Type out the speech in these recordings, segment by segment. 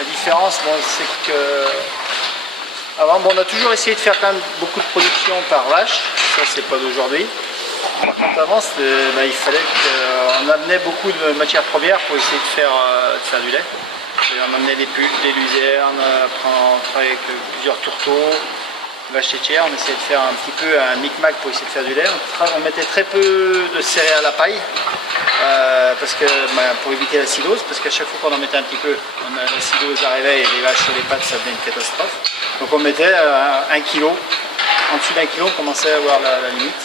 La différence, bon, c'est que avant, bon, on a toujours essayé de faire quand même beaucoup de production par vache. Ça, c'est pas d'aujourd'hui. Par contre, avant, il fallait qu'on amenait beaucoup de matières premières pour essayer de faire du lait. Et on amenait des luzernes, après on travaillait avec plusieurs tourteaux, vaches laitières. On essayait de faire un petit peu un micmac pour essayer de faire du lait. On mettait très peu de céréales à paille. Parce que, pour éviter l'acidose, parce qu'à chaque fois qu'on en mettait un petit peu, l'acidose arrivait et les vaches sur les pattes, ça devenait une catastrophe. Donc on mettait 1 kg. En dessous d'1 kg, on commençait à avoir la limite.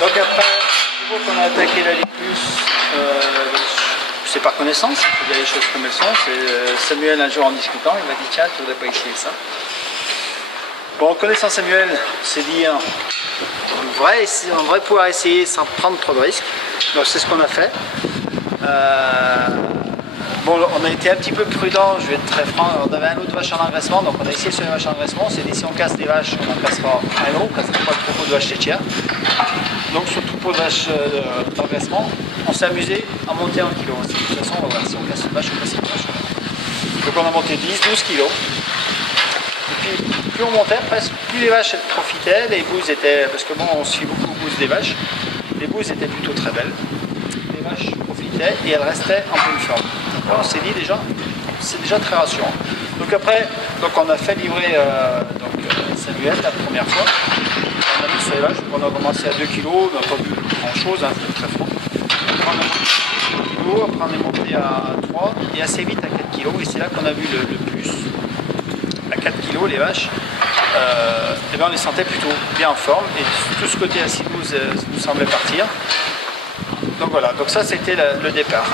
Donc après, une fois qu'on a attaqué la Liplus, c'est par connaissance, il faut dire les choses comme elles sont. C'est Samuel un jour en discutant, il m'a dit tiens, tu ne voudrais pas essayer ça. Bon, en connaissant Samuel, on s'est dit on devrait pouvoir essayer sans prendre trop de risques. Donc c'est ce qu'on a fait. Bon, on a été un petit peu prudent, je vais être très franc. On avait un lot de vaches en engraissement, donc on a essayé sur les vaches en engraissement. On s'est dit si on casse des vaches, on engraissera un lot, on ne cassera pas le troupeau de vaches laitières. Donc sur le troupeau de vaches d'engraissement, on s'est amusé à monter 1 kg. De toute façon, on va voir si on casse une vache, on casse une vache. Donc on a monté 10-12 kg. Et puis plus on montait, presque plus les vaches elles profitaient, les bouses étaient, parce que bon, on suit beaucoup les bouses des vaches, les bouses étaient plutôt très belles. Les vaches profitaient et elles restaient en bonne forme. Alors on s'est dit déjà, c'est déjà très rassurant. Donc après, on a fait livrer Samuel la première fois. On a mis sur les vaches, on a commencé à 2 kg, on n'a pas vu grand chose, hein, c'était très froid. Après on a monté à 2 kg, après on est monté à 3 et assez vite à 4 kg. Et c'est là qu'on a vu le plus. À 4 kg les vaches, et bien on les sentait plutôt bien en forme et tout ce côté acidose nous semblait partir. Donc voilà, donc ça c'était le départ.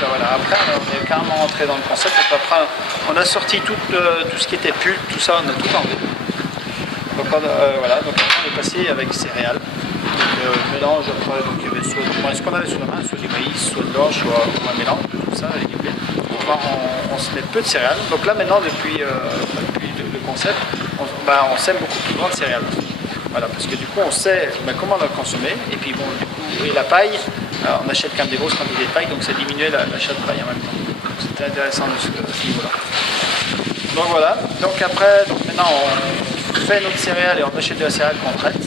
Donc voilà, après on est carrément rentré dans le concept. Donc après on a sorti tout ce qui était pulpe, tout ça on a tout enlevé. Donc voilà, donc après on est passé avec céréales. Donc mélange après, donc il y avait soit ce qu'on avait sous la main, soit du maïs, soit de l'orge, soit un mélange de tout ça avec du blé. On se met peu de céréales. Donc là maintenant depuis le concept, on sème beaucoup plus grande céréales. Voilà, parce que du coup on sait comment la consommer. Et puis bon, du coup, et la paille, on achète quand même des grosses quantités de paille, donc ça diminuait l'achat de paille en même temps. Donc c'était intéressant de ce niveau-là. Donc voilà, donc après, maintenant on fait notre céréale et on achète de la céréale qu'on traite.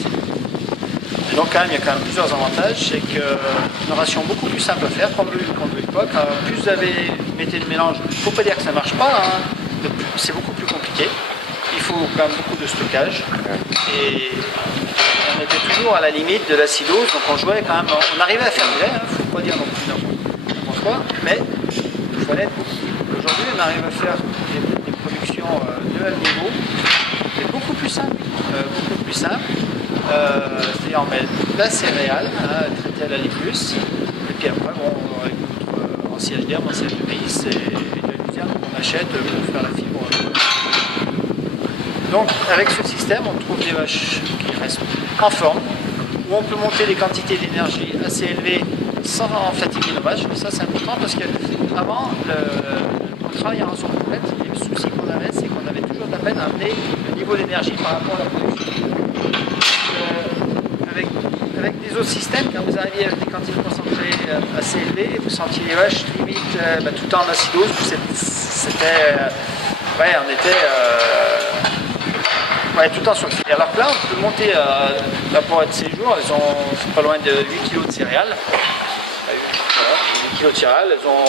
Et donc quand même, il y a quand même plusieurs avantages, c'est qu'une ration beaucoup plus simple à faire, comme le l'époque. Plus vous mettez de mélange, il ne faut pas dire que ça ne marche pas, hein. C'est beaucoup plus compliqué. Il faut quand même beaucoup de stockage. Et on était toujours à la limite de l'acidose, donc on jouait quand même, on arrivait à faire du lait, il ne faut pas dire non plus n'importe quoi, mais il fallait être beaucoup. Aujourd'hui, on arrive à faire des productions de même niveau, mais beaucoup plus simple. C'est-à-dire on met de la céréale, traitée à la Liplus, et puis après, avec notre ancienne d'herbe, ancienne de maïs et de la luzerne qu'on achète pour faire la fibre. Donc avec ce système, on trouve des vaches qui restent en forme, où on peut monter des quantités d'énergie assez élevées sans fatiguer nos vaches. Et ça c'est important parce qu'avant, le travail en ration complète, le souci qu'on avait, c'est qu'on avait toujours de la peine à amener le niveau d'énergie par rapport à la production. Avec des autres systèmes, quand vous arriviez avec des quantités concentrées assez élevées, vous sentiez les vaches limite tout le temps en acidose, on était tout le temps sur le fil. Alors que là, on peut monter la porée de ces jours, elles ont pas loin de 8 kg de céréales. Voilà, 8 kg de céréales, elles ont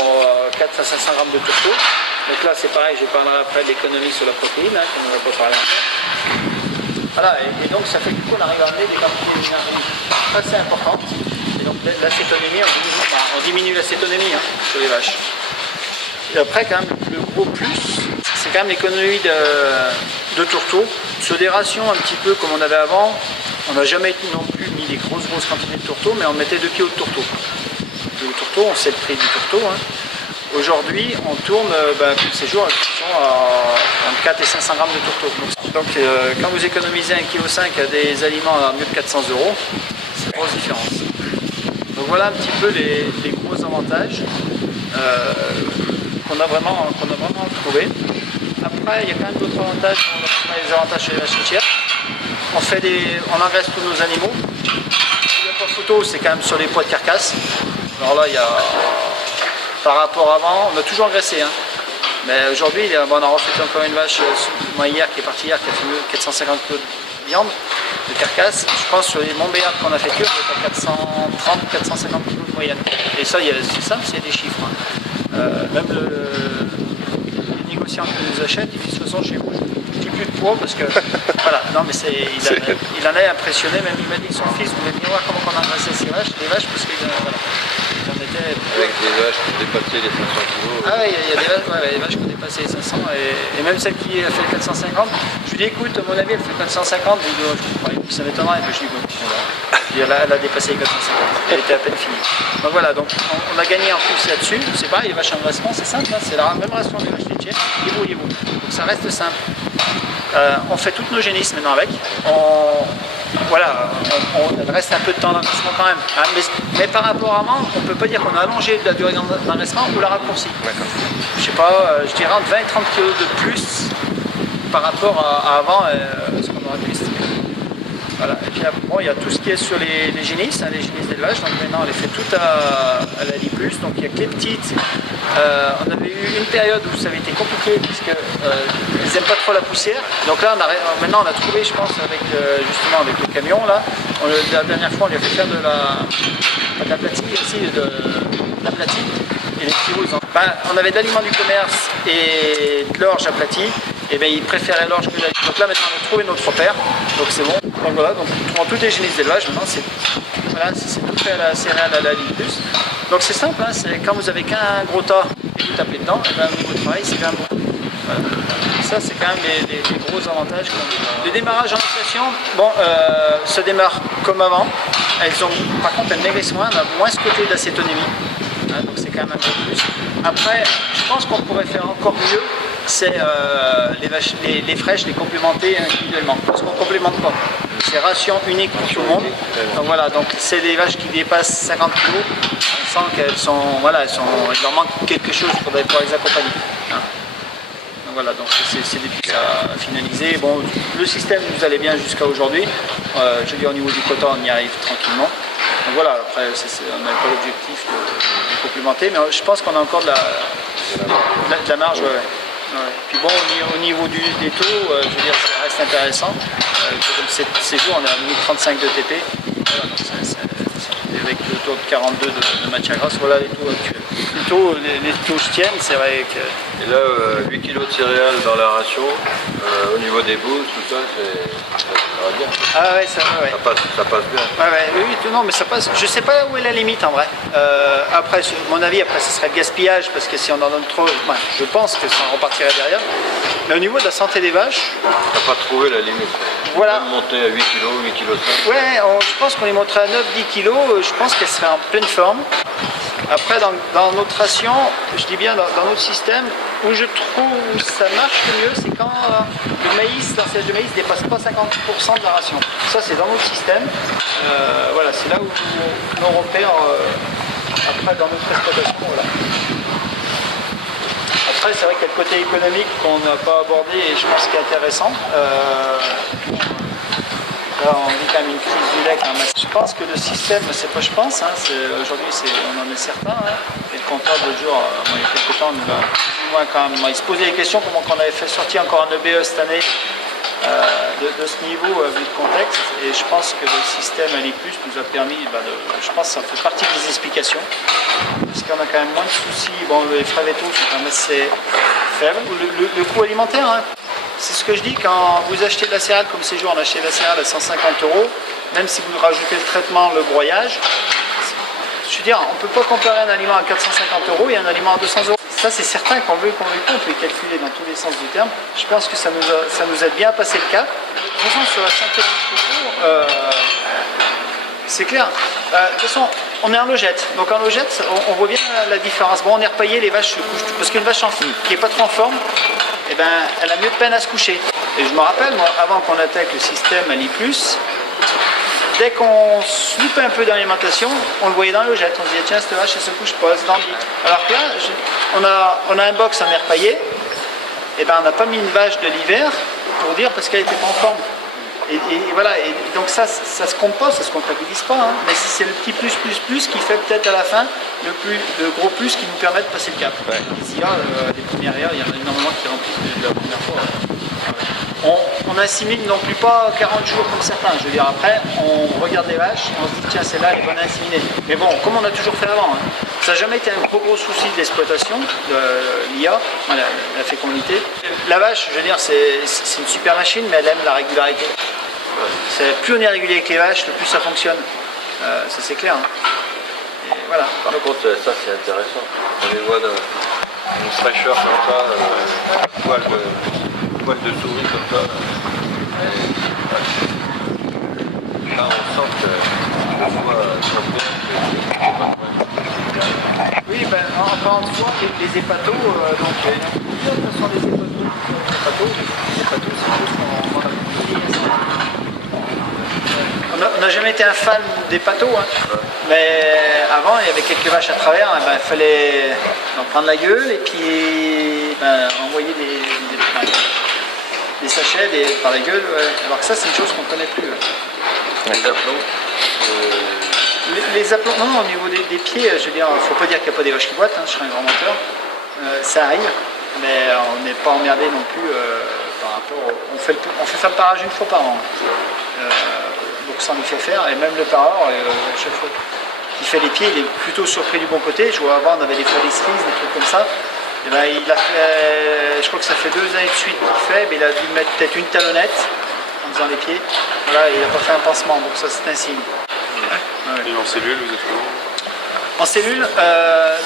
400 à 500 grammes de tourteau. Donc là, c'est pareil, je parlerai après de l'économie sur la protéine, comme on va pas parler encore. Voilà, et donc ça fait que du coup, on arrive à amener des quantités d'énergie assez importantes. Et donc l'acétonémie, on diminue l'acétonémie sur les vaches. Et après, quand même, le gros plus, c'est quand même l'économie de tourteaux. Sur des rations un petit peu comme on avait avant, on n'a jamais non plus mis des grosses quantités de tourteaux, mais on mettait 2 kg de tourteaux. Le tourteau, on sait le prix du tourteau. Aujourd'hui, on tourne, tous ces jours, qui sont entre 4 et 500 grammes de tourteau. Donc, quand vous économisez 1,5 kg à des aliments à mieux de 400 €, c'est une grosse différence. Donc voilà un petit peu les gros avantages qu'on a vraiment trouvés. Après, il y a quand même d'autres avantages. On a les avantages chez les vaches laitières. On engraisse tous nos animaux. Il n'y a pas photo, c'est quand même sur les poids de carcasse. Alors là, il y a par rapport à avant, on a toujours engraissé. Hein. Mais aujourd'hui, on a refait encore une vache hier qui est partie hier, qui a fait 450 kg de viande, de carcasse. Je pense sur les Montbéliards qu'on a fait cuire, on est à 430-450 kg de moyenne. Et ça, c'est simple, c'est des chiffres. Hein. Même les négociants qui nous achètent, ils disent de toute façon, chez vous, je dis plus de poids parce que voilà, non mais il en est impressionné, même il m'a dit que son fils voulait venir voir comment on engraissait ces vaches, les vaches parce qu'il en était. Avec des vaches qui dépassaient les 500 kg. Ah oui, il y a des vaches qui ont dépassé les 500 et même celle qui a fait 450, je lui dis écoute, à mon avis elle fait 450, ça m'étonnerait, je lui dis elle a dépassé les 450, elle était à peine finie. Donc voilà, donc on a gagné en plus là-dessus, c'est pareil, les vaches en graissement, c'est simple, hein, c'est la même ration des vaches laitières, débrouillez-vous. Donc ça reste simple. On fait toutes nos génisses maintenant avec. Elle reste un peu de temps d'engraissement quand même. Hein, mais par rapport à avant, on ne peut pas dire qu'on a allongé la durée d'engraissement ou l'a raccourci. Je sais pas, je dirais entre 20 et 30 kg de plus par rapport à avant ce qu'on aurait pu estimer. Voilà. Et puis bon, il y a tout ce qui est sur les génisses, hein, les génisses d'élevage. Donc maintenant on les fait toutes à la Li+. Donc il y a que les petites. On avait eu une période où ça avait été compliqué puisque elles n'aiment pas trop la poussière. Donc là maintenant on a trouvé, je pense, justement avec le camion là. La dernière fois on lui a fait faire de l'aplati aussi, de l'aplati. Et les petits roues, on avait de l'aliment du commerce et de l'orge aplatie. Et bien ils préféraient l'orge que l'aliment. Donc là maintenant on a trouvé notre repère. Donc c'est bon. Donc voilà, donc on toutes les génisses d'élevage, maintenant c'est tout fait à la céréale à la Li+. Donc c'est simple, hein, c'est quand vous avez qu'un gros tas et vous tapez dedans, et bien au niveau de travail c'est quand même bon. Voilà. Ça c'est quand même les gros avantages. Le démarrage en station, se démarre comme avant. Par contre elles maigrissent moins, on a moins ce côté d'acétonémie. Hein, donc c'est quand même un peu plus. Après, je pense qu'on pourrait faire encore mieux. C'est les fraîches, les complémenter individuellement. Parce qu'on ne complémente pas. C'est ration unique pour tout le monde. Donc voilà, donc c'est des vaches qui dépassent 50 kg. On sent qu'elles sont, il leur manque quelque chose, il faudrait pouvoir les accompagner. Hein. Donc voilà, donc c'est des trucs à finaliser. Bon, le système nous allait bien jusqu'à aujourd'hui. Je veux dire, au niveau du quota, on y arrive tranquillement. Donc voilà, après, on n'avait pas l'objectif de complémenter, mais je pense qu'on a encore de la marge. Ouais. Ouais. Puis bon, au niveau des taux, je veux dire, ça reste intéressant. Ces jours, on est à 1035 de TP. Voilà, donc avec le taux de 42 de matière grasse, voilà les taux actuels. Les taux se tiennent, c'est vrai que... Et là, 8 kg de céréales dans la ration, au niveau des bouses, tout ça, ça va bien. Ah ouais, ça va, ouais. Ça passe bien. Oui, non, mais ça passe. Je sais pas où est la limite en vrai. Après, mon avis, ce serait le gaspillage, parce que si on en donne trop, je pense que ça repartirait derrière. Mais au niveau de la santé des vaches... T'as pas trouvé la limite. Voilà. On monter à 8 kg, 8 kg 5. Ouais, je pense qu'on les monterait à 9-10 kg, je pense qu'elles seraient en pleine forme. Après, dans notre ration, je dis bien dans notre système, où je trouve où ça marche le mieux, c'est quand le maïs, l'assiette de maïs ne dépasse pas 50% de la ration. Ça, c'est dans notre système. Voilà, c'est là où on repère après dans notre exploitation. Voilà. Après, c'est vrai qu'il y a le côté économique qu'on n'a pas abordé et je pense qu'il est intéressant. Là, on vit quand même une crise du lait. Je pense que le système, c'est pas je pense, hein, aujourd'hui on en est certain. Hein, et le comptable, le jour, il y a quelques temps, nous a plus ou moins quand même. Il se posait des questions, comment on avait fait sortir encore un EBE cette année de ce niveau, vu le contexte. Et je pense que le système Li+ nous a permis, je pense que ça fait partie des explications. Parce qu'on a quand même moins de soucis. Bon, les frais vétos sont quand même assez faibles. Le coût alimentaire, hein, c'est ce que je dis, quand vous achetez de la céréale comme ces jours, on achetait de la céréale à 150 €, même si vous rajoutez le traitement, le broyage, je veux dire, on ne peut pas comparer un aliment à 450 € et un aliment à 200 €. Ça, c'est certain qu'on veut, on peut le calculer dans tous les sens du terme. Je pense que ça nous aide bien à passer le cap. De toute façon, sur la santé du troupeau, c'est clair. De toute façon, on est en logette. Donc en logette, on voit bien la différence. Bon, on est repaillé, les vaches se couchent. Parce qu'une vache qui n'est pas trop en forme, eh ben, elle a mieux de peine à se coucher. Et je me rappelle, moi, avant qu'on attaque le système à Li+, dès qu'on se loupait un peu d'alimentation, on le voyait dans la logette. On se disait, tiens, cette vache, elle se couche pas, elle se dandit. Alors que là, on a un box en air paillé, et ben, on n'a pas mis une vache de l'hiver pour dire parce qu'elle n'était pas en forme. Et voilà, et donc ça se compte pas, ça se comptabilise pas, hein, mais c'est le petit plus qui fait peut-être à la fin le gros plus qui nous permet de passer le cap. Ouais. Les IA, les premières IA, il y en a énormément qui remplissent de la première fois. On n'assimile non plus pas 40 jours comme certains. Je veux dire, après, on regarde les vaches, on se dit tiens, celle-là, elle est bonne à assimiler. Mais bon, comme on a toujours fait avant, hein, ça n'a jamais été un gros souci de l'exploitation, de l'IA, la fécondité. La vache, je veux dire, c'est une super machine, mais elle aime la régularité. Plus on est régulier avec les vaches, le plus ça fonctionne. Ça c'est clair. Hein. Et voilà. Par contre, ça c'est intéressant. On les voit dans une fraîcheur comme ça, poil de souris comme ça. Là, on sent que le foie s'en oui, ben, encore une fois, les hépatos, donc il y a plusieurs façons des hépatos. Les hépatos, c'est juste qu'on a on n'a jamais été un fan des patos, hein. Mais avant, il y avait quelques vaches à travers, il fallait en prendre la gueule et puis envoyer des sachets par la gueule, ouais. Alors que ça, c'est une chose qu'on ne connaît plus. Ouais. Les aplombs. Les aplombs, non, au niveau des pieds, je veux dire, il ne faut pas dire qu'il n'y a pas des vaches qui boitent, hein, je serais un grand menteur. Ça arrive, mais on n'est pas emmerdé non plus par rapport. On fait faire le parage une fois par an. Donc ça nous fait faire, et même le pareur, chaque fois qu'il fait les pieds, il est plutôt surpris du bon côté. Je vois avant, on avait des fois des cerises, des trucs comme ça. Et ben, il a fait, je crois que ça fait 2 années de suite qu'il fait, mais il a dû mettre peut-être une talonnette en faisant les pieds. Voilà, il n'a pas fait un pansement, donc ça c'est un signe. Ouais. Et en cellule, vous êtes où? En cellule,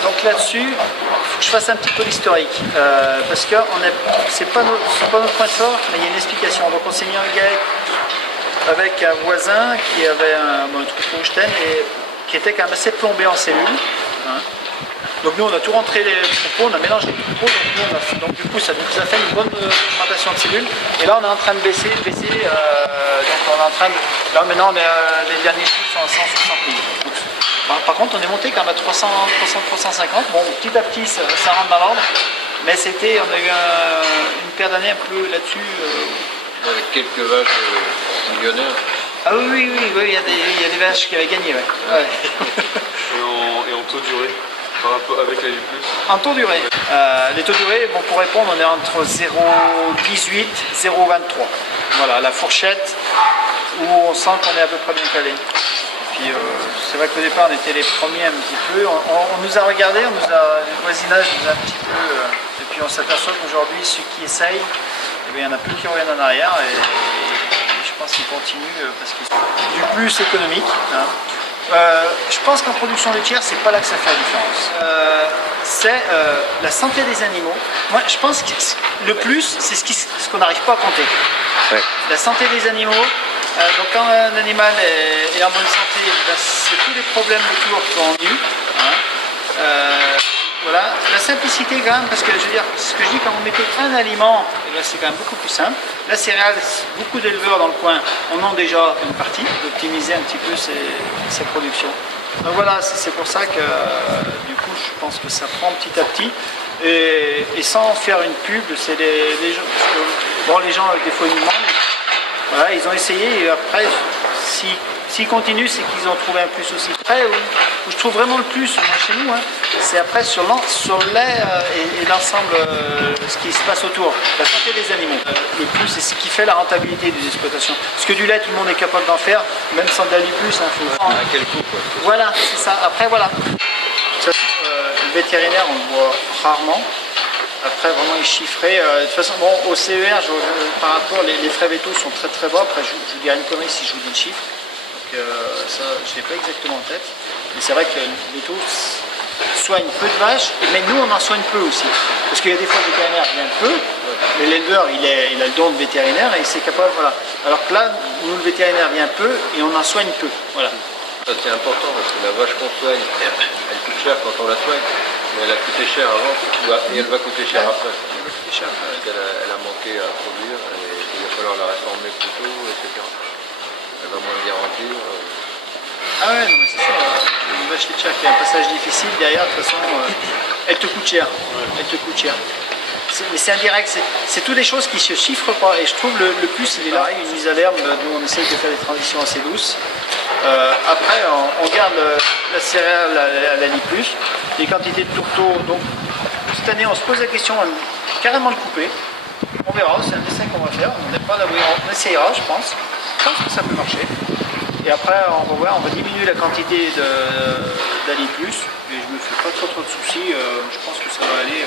donc là-dessus, il faut que je fasse un petit peu l'historique. Parce que c'est pas notre point de force, mais il y a une explication. Donc on s'est mis en GAEC avec un voisin qui avait un troupeau Holstein et qui était quand même assez plombé en cellule. Hein. Donc nous on a tout rentré les troupeaux, on a mélangé les troupeaux, donc du coup ça nous a fait une bonne augmentation de cellules. Et là on est en train de baisser, donc on est en train de. Là maintenant les derniers chiffres sont à 160 000. Donc, par contre on est monté quand même à 300, 350. Bon petit à petit ça rentre dans l'ordre, mais on a eu une paire d'années un peu là-dessus. Avec quelques vaches millionnaires. Ah oui, il y a des vaches qui avaient gagné, ouais. Ouais. Et en taux duré avec la Uplus? En taux duré. Les taux durés, bon, pour répondre, on est entre 0,18 et 0,23. Voilà, la fourchette où on sent qu'on est à peu près bien calé. Et puis c'est vrai qu'au départ on était les premiers un petit peu. On nous a regardé, le voisinage nous a un petit peu. Et puis on s'aperçoit qu'aujourd'hui ceux qui essayent, il y en a plus qui reviennent en arrière et je pense qu'ils continuent parce que c'est du plus économique. Hein. Je pense qu'en production laitière, c'est pas là que ça fait la différence. C'est la santé des animaux. Moi, je pense que le plus, c'est ce qu'on n'arrive pas à compter. Ouais. La santé des animaux. Donc, quand un animal est en bonne santé, ben, c'est tous les problèmes autour qui sont nus. Hein. Voilà, la simplicité quand même, parce que je veux dire, ce que je dis, quand on mettait un aliment, c'est quand même beaucoup plus simple. La céréale, beaucoup d'éleveurs dans le coin en ont déjà une partie, d'optimiser un petit peu ses productions. Donc voilà, c'est pour ça que du coup, je pense que ça prend petit à petit. Et sans faire une pub, c'est les gens, les gens, des fois, ils demandent. Voilà, ils ont essayé et après, s'ils continuent, c'est qu'ils ont trouvé un plus aussi. Après, où je trouve vraiment le plus, moi, chez nous, hein, c'est après sur le lait et l'ensemble, ce qui se passe autour, la santé des animaux. Le plus, c'est ce qui fait la rentabilité des exploitations. Parce que du lait, tout le monde est capable d'en faire, même sans de la plus. Hein, à quel coût, quoi. Voilà, c'est ça. Après, voilà. Le vétérinaire, on le voit rarement. Après, vraiment, il chiffrait. De toute façon, bon, au CER, par rapport, les frais vétos sont très très bas. Après, je vous dirai une connerie si je vous dis le chiffre. Donc, ça, je ne l'ai pas exactement en tête. Mais c'est vrai que les vétos soignent peu de vaches, mais nous, on en soigne peu aussi. Parce qu'il y a des fois, le vétérinaire vient peu, mais l'éleveur, il a le don de vétérinaire et il s'est capable. Voilà. Alors que là, nous, le vétérinaire vient peu et on en soigne peu. Voilà. Ça, c'est important parce que la vache qu'on soigne, elle coûte cher quand on la soigne. Mais elle a coûté cher avant et elle va coûter cher après. Elle va coûter cher parce qu'elle a manqué à produire et il va falloir la réformer plus tôt, etc. Elle va moins bien remplir. Ah ouais, non mais c'est sûr, une vache laitière qui a un passage difficile, derrière, de toute façon, elle te coûte cher. Ouais. Elle te coûte cher. Mais c'est indirect, c'est toutes des choses qui ne se chiffrent pas. Et je trouve le plus, il est là. Une mise à l'herbe, nous on essaye de faire des transitions assez douces. Après, on garde la céréale à la plus, les quantités de tourteaux. Donc, cette année, on se pose la question carrément de couper. On verra, c'est un essai qu'on va faire. On n'est pas d'abri, on essayera, je pense. Je pense que ça peut marcher. Et après, on va voir, on va diminuer la quantité d'Ali plus. Et je me fais pas trop de soucis. Je pense que ça va aller.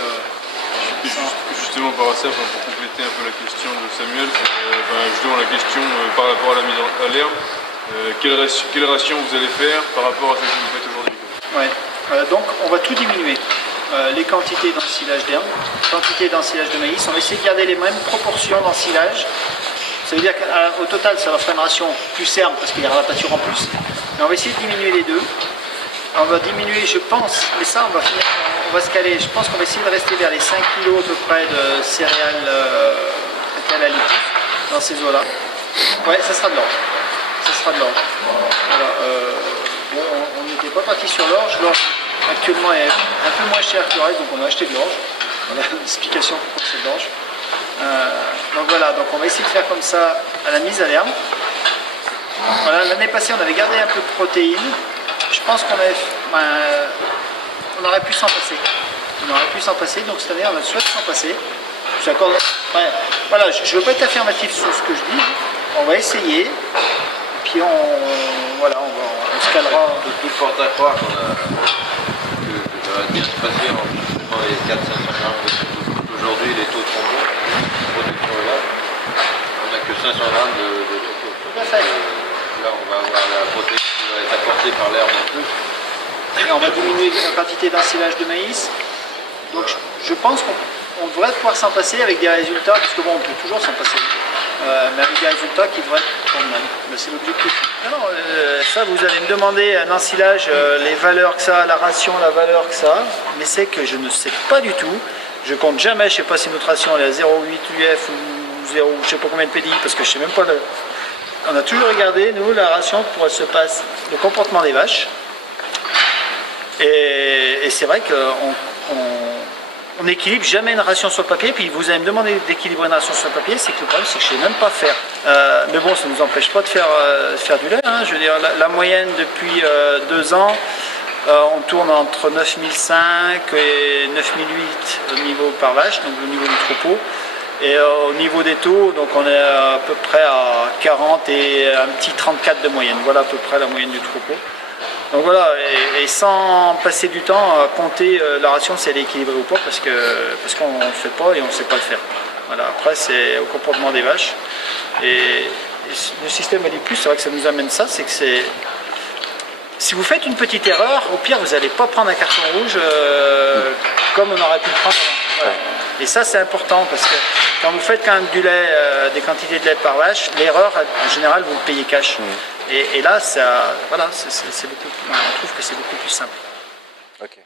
Justement par ça, pour compléter un peu la question de Samuel, justement la question par rapport à la mise à l'herbe, quelle ration vous allez faire par rapport à ce que vous faites aujourd'hui? Ouais. Donc on va tout diminuer. Les quantités d'ensilage d'herbe, quantité d'ensilage de maïs, on va essayer de garder les mêmes proportions d'ensilage. Ça veut dire qu'au total, ça va faire une ration plus ferme parce qu'il y aura la pâture en plus. Mais on va essayer de diminuer les deux. On va diminuer, je pense, mais ça on va se caler. Je pense qu'on va essayer de rester vers les 5 kg à peu près de céréales à litre dans ces eaux-là. Ouais, ça sera de l'orge. Ça sera de l'orge. Voilà, bon, on n'était pas parti sur l'orge. L'orge actuellement est un peu moins cher que le reste, donc on a acheté de l'orge. Voilà l'explication pourquoi c'est de l'orge. Donc voilà, donc on va essayer de faire comme ça à la mise à l'herbe. Voilà, l'année passée on avait gardé un peu de protéines. Je pense qu'on aurait pu s'en passer. On aurait pu s'en passer, donc cette année on a souhaité s'en passer. Voilà, je ne veux pas être affirmatif sur ce que je dis. On va essayer. Et puis on se calera. Tout porte à croire que ça va bien se passer en les 400-500 grammes de tourteaux. Aujourd'hui les taux sont bons, la production est là. On n'a que 500 grammes de tourteaux. Tout à fait. Là on va avoir la protéine qui va être apportée par l'herbe en plus. Et on va diminuer la quantité d'ensilage de maïs. Donc je pense qu'on devrait pouvoir s'en passer avec des résultats, parce que bon, on peut toujours s'en passer, mais avec des résultats qui devraient être convenables. C'est l'objectif. Alors, ça, vous allez me demander un ensilage, les valeurs que ça a, la ration, la valeur que ça a, mais c'est que je ne sais pas du tout. Je compte jamais, je ne sais pas si notre ration elle est à 0,8 UF ou 0, je ne sais pas combien de PDI, parce que je ne sais même pas. On a toujours regardé, nous, la ration pour elle se passe, le comportement des vaches. Et c'est vrai qu'on n'équilibre jamais une ration sur le papier. Puis vous allez me demander d'équilibrer une ration sur le papier, c'est que le problème c'est que je ne sais même pas faire. Mais bon, ça ne nous empêche pas de faire du lait. Hein. Je veux dire, la moyenne depuis 2 ans, on tourne entre 9005 et 9008 au niveau par vache, donc au niveau du troupeau. Et au niveau des taux, donc on est à peu près à 40 et un petit 34 de moyenne. Voilà à peu près la moyenne du troupeau. Donc voilà, et sans passer du temps à compter la ration si elle est équilibrée ou pas, parce qu'on ne le fait pas et on ne sait pas le faire. Voilà, après c'est au comportement des vaches. Et le système Ali+, c'est vrai que ça nous amène ça, c'est que si vous faites une petite erreur, au pire vous n'allez pas prendre un carton rouge comme on aurait pu le prendre. Voilà. Et ça c'est important parce que quand vous faites quand même du lait, des quantités de lait par vache, l'erreur en général vous le payez cash. Et là, on trouve que c'est beaucoup plus simple. Ok.